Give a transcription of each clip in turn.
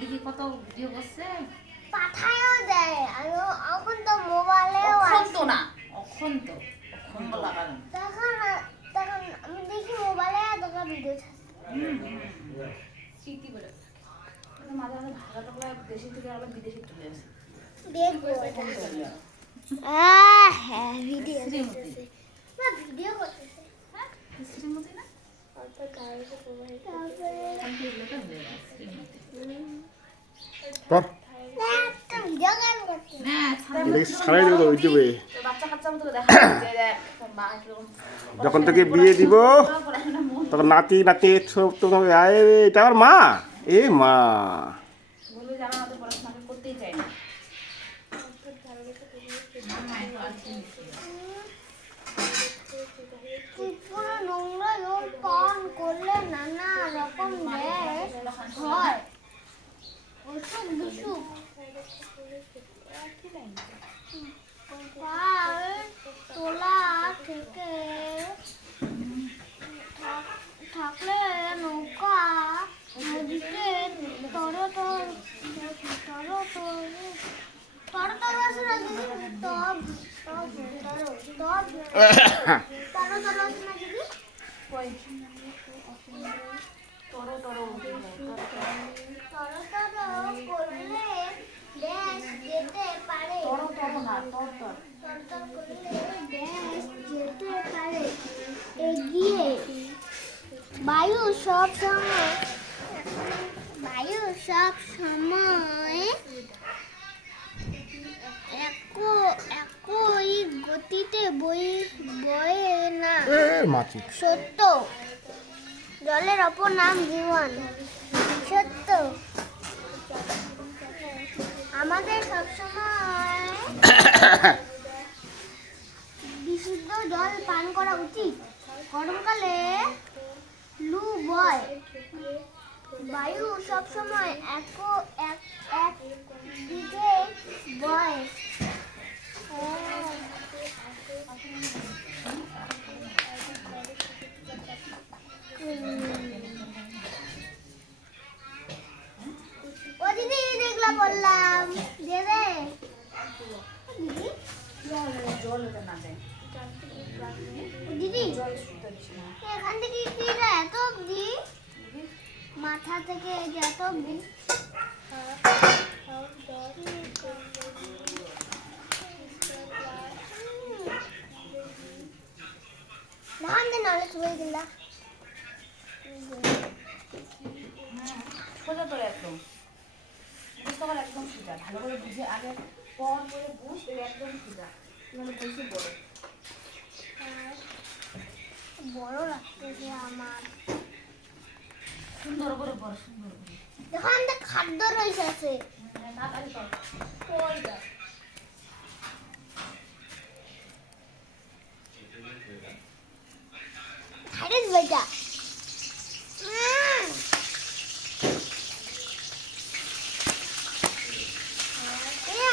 দেখি কত ভিডিও করছে, পাঠায়ও দেয় আর এখন তো মোবাইলেও অক্ষন্ত না, অক্ষন্ত লাগানো। তখন তখন আমি দেখি মোবাইলে তোকে ভিডিও স্মৃতি বলে মাঝে মাঝে ভাড়া টাকা দেশি থেকে আবার বিদেশে চলে আসে। দেখবো হ্যাঁ ভিডিও করতেছে, না ভিডিও করতেছে হ্যাঁ শ্রীমতী না অত কারোকে প্রোভাইড পর একটা ভিডিও গান করতে না দেখি ছাড়াই দেবো ইউটিউবে বাচ্চা কাচ্চা মতো দেখা যে দেখ মা কিরকম যখন থেকে বিয়ে দিব তখন নাতি নাতি সব তোমাকে এটা আমার মা এ মা বলবে জানা আমাদের পড়াশোনা করতেই চাই না। পুরো নোংরা জল পান করলে নানা রকম হয় অসুখ বিসুখ তোলা থেকে থাকলে নৌকা নদীতে তর তর তর তর তর তর আছে না দিদি তর তর তর তর তর তর আছে না দিদি কই তরো তরো তর তর করলে দেশ যেতে পারে তরো তরো না তর তর তর তর করলে দেশ যেতে পারে এগিয়ে বায়ু সব সময় একই গতিতে বয়ে না মাছি সত্য জলের অপর নাম জীবন সত্য আমাদের সবসময় বিশুদ্ধ জল পান করা উচিত গরমকালে লু বয় বায়ু সবসময় এক দিকে বয় ও দিদি দেখলা বললাম দেবে দিদি জল ওটা না দেয় দিদি জল শুদ্ধ দিচ্ছে না এখান থেকে কি এত অব্দি মাথা থেকে এই যে এত অব্দি ধান দিন নাহলে চুয়ে দিলা সোজা তোর একদম বুঝতে পার একদম সোজা ভালো করে বুঝে আগে পর করে বুঝ একদম সোজা মানে বুঝে বড় বড় লাগতেছে আমার সুন্দর করে বড় সুন্দর করে দেখো আমাদের খাদ্য রয়েছে আছে তাড়াতাড়ি কর ওই দেখ খাইছিস বেটা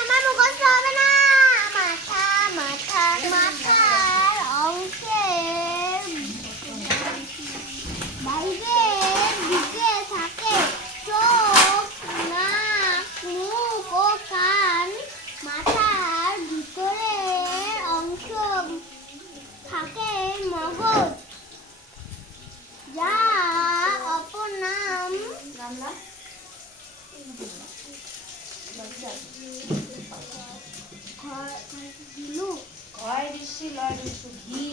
আমার মুখস্থ হবে না মাথা মাথা মাথার অংশের বাইরের দিকে থাকে চোখ নাক মুখ ও কান মাথার ভিতরের অংশ থাকে মগজ যা অপর নাম গামলা ঘিলু কয় ঋষি লয় ঋষু ঘি